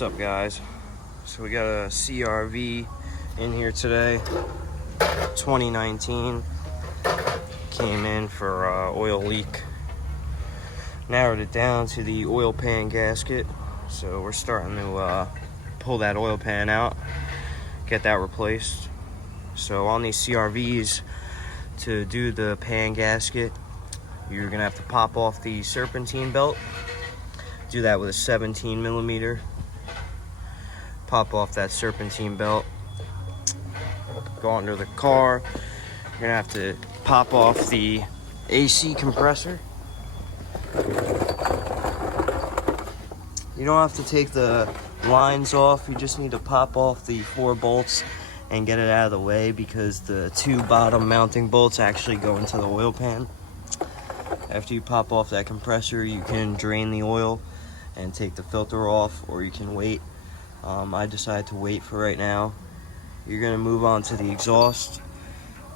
What's up, guys? So we got a CRV in here today, 2019. Came in for oil leak. Narrowed it down to the oil pan gasket. So we're starting to pull that oil pan out, get that replaced. So on these CRVs, to do the pan gasket, you're gonna have to pop off the serpentine belt. Do that with a 17 millimeter. Pop off that serpentine belt. Go under the car. You're gonna have to pop off the AC compressor. You don't have to take the lines off. You just need to pop off the 4 bolts and get it out of the way, because the 2 bottom mounting bolts actually go into the oil pan. After you pop off that compressor, you can drain the oil and take the filter off, or you can wait. I decided to wait for right now. You're going to move on to the exhaust.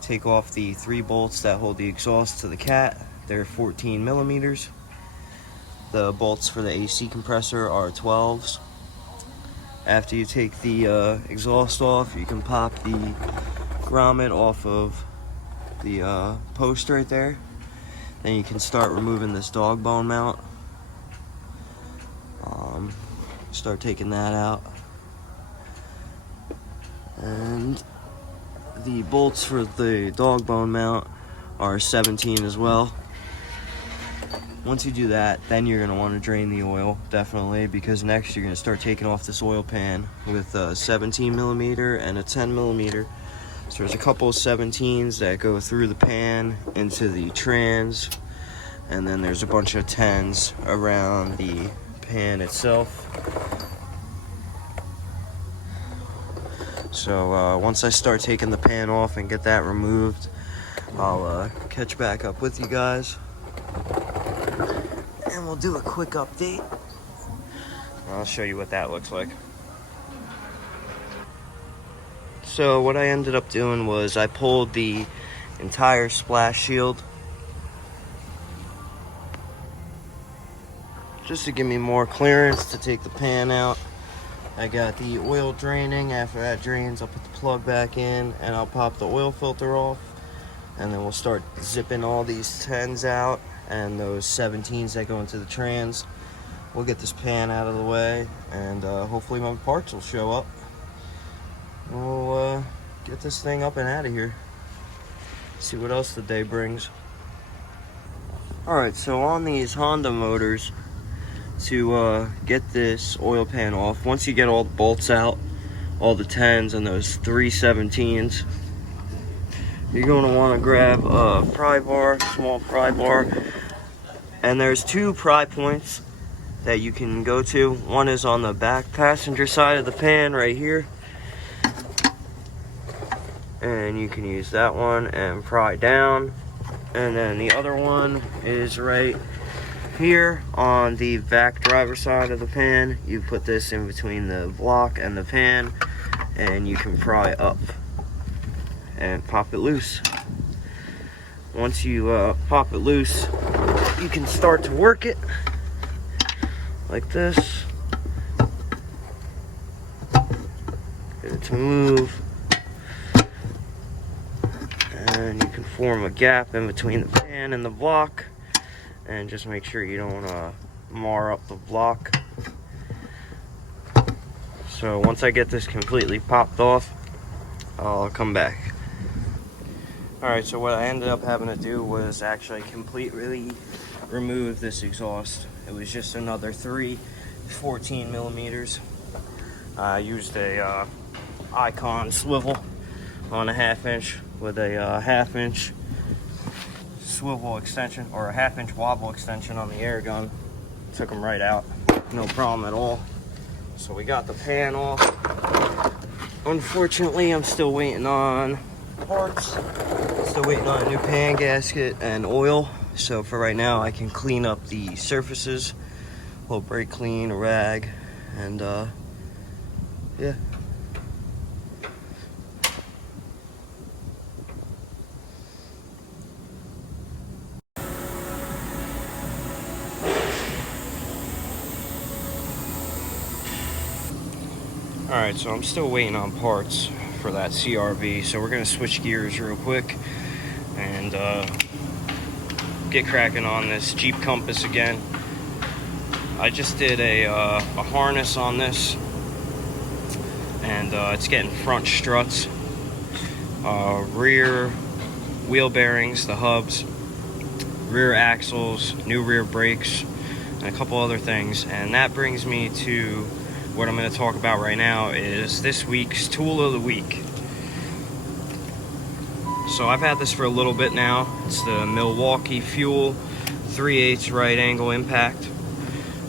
Take off the 3 bolts that hold the exhaust to the cat. They're 14 millimeters. The bolts for the AC compressor are 12s. After you take the exhaust off, you can pop the grommet off of the post right there. Then you can start removing this dog bone mount. Start taking that out. And the bolts for the dog bone mount are 17 as well. Once you do that, then you're going to want to drain the oil, definitely, because next you're going to start taking off this oil pan with a 17 millimeter and a 10 millimeter. So there's a couple of 17s that go through the pan into the trans, and then there's a bunch of 10s around the pan itself. So once I start taking the pan off and get that removed, I'll catch back up with you guys, and we'll do a quick update. I'll show you what that looks like. So what I ended up doing was I pulled the entire splash shield just to give me more clearance to take the pan out. I got the oil draining. After that drains, I'll put the plug back in and I'll pop the oil filter off, and then we'll start zipping all these 10s out and those 17s that go into the trans. We'll get this pan out of the way, and hopefully my parts will show up. We'll get this thing up and out of here. See what else the day brings. Alright, so on these Honda motors, to get this oil pan off, once you get all the bolts out, all the 10s and those 3 17s, you're going to want to grab a pry bar, small pry bar, and there's 2 pry points that you can go to. One is on the back passenger side of the pan right here, and you can use that one and pry down, and then the other one is right here on the back driver side of the pan. You put this in between the block and the pan, and you can pry up and pop it loose. Once you pop it loose, you can start to work it like this. Get it to move, and you can form a gap in between the pan and the block, and just make sure you don't mar up the block. So once I get this completely popped off, I'll come back. Alright, so what I ended up having to do was actually completely remove this exhaust. It was just another 3 14 millimeters. I used a Icon swivel on a 1/2 inch with a 1/2 inch swivel extension, or a 1/2 inch wobble extension on the air gun. Took them right out, no problem at all. So we got the pan off. Unfortunately, I'm still waiting on parts. Still waiting on a new pan gasket and oil. So for right now, I can clean up the surfaces. A little brake clean, a rag, and yeah. Alright, so I'm still waiting on parts for that CRV, so we're going to switch gears real quick and get cracking on this Jeep Compass again. I just did a harness on this, and it's getting front struts, rear wheel bearings, the hubs, rear axles, new rear brakes, and a couple other things. And that brings me to what I'm going to talk about right now, is this week's tool of the week. So I've had this for a little bit now. It's the Milwaukee Fuel 3/8 right angle impact.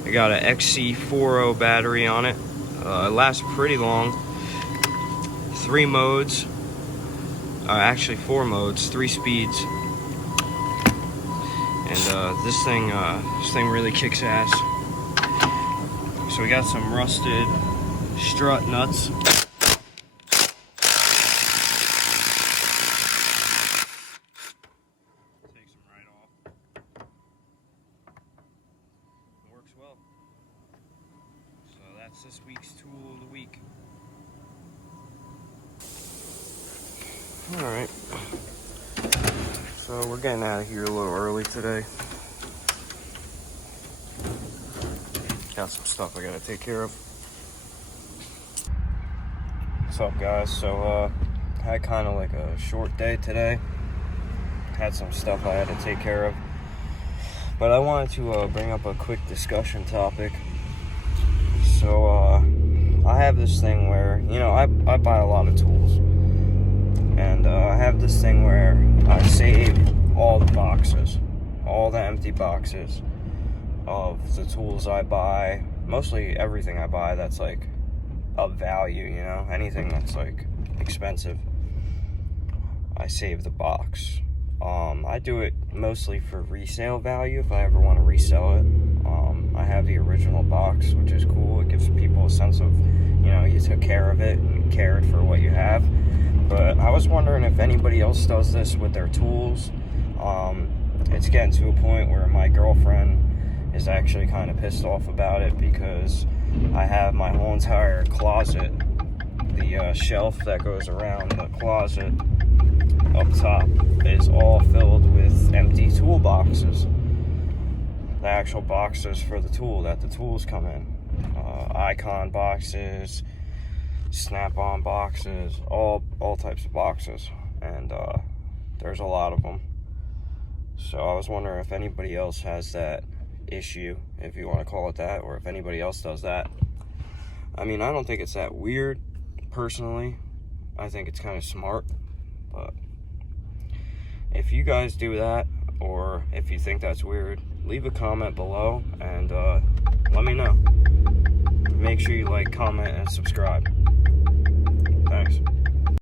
I got an XC40 battery on it. It lasts pretty long. 3 modes, actually 4 modes, 3 speeds. And this thing really kicks ass. So we got some rusted strut nuts. Takes them right off. Works well. So that's this week's tool of the week. Alright. So we're getting out of here a little early today. Got some stuff I gotta take care of. What's up, guys? So had kind of like a short day today. Had some stuff I had to take care of, but I wanted to bring up a quick discussion topic. So I have this thing where, you know, I buy a lot of tools, and I have this thing where I save all the boxes, all the empty boxes of the tools I buy, mostly everything I buy that's like of value, you know, anything that's like expensive, I save the box. I do it mostly for resale value if I ever want to resell it. I have the original box, which is cool. It gives people a sense of, you know, you took care of it and cared for what you have. But I was wondering if anybody else does this with their tools. It's getting to a point where my girlfriend is actually kind of pissed off about it, because I have my whole entire closet, the shelf that goes around the closet up top is all filled with empty tool boxes. The actual boxes for the tool that the tools come in. Icon boxes, snap-on boxes, all types of boxes. And there's a lot of them. So I was wondering if anybody else has that issue, if you want to call it that, or if anybody else does that. I mean, I don't think it's that weird, personally. I think it's kind of smart, but if you guys do that, or if you think that's weird, leave a comment below and let me know. Make sure you like, comment, and subscribe. Thanks.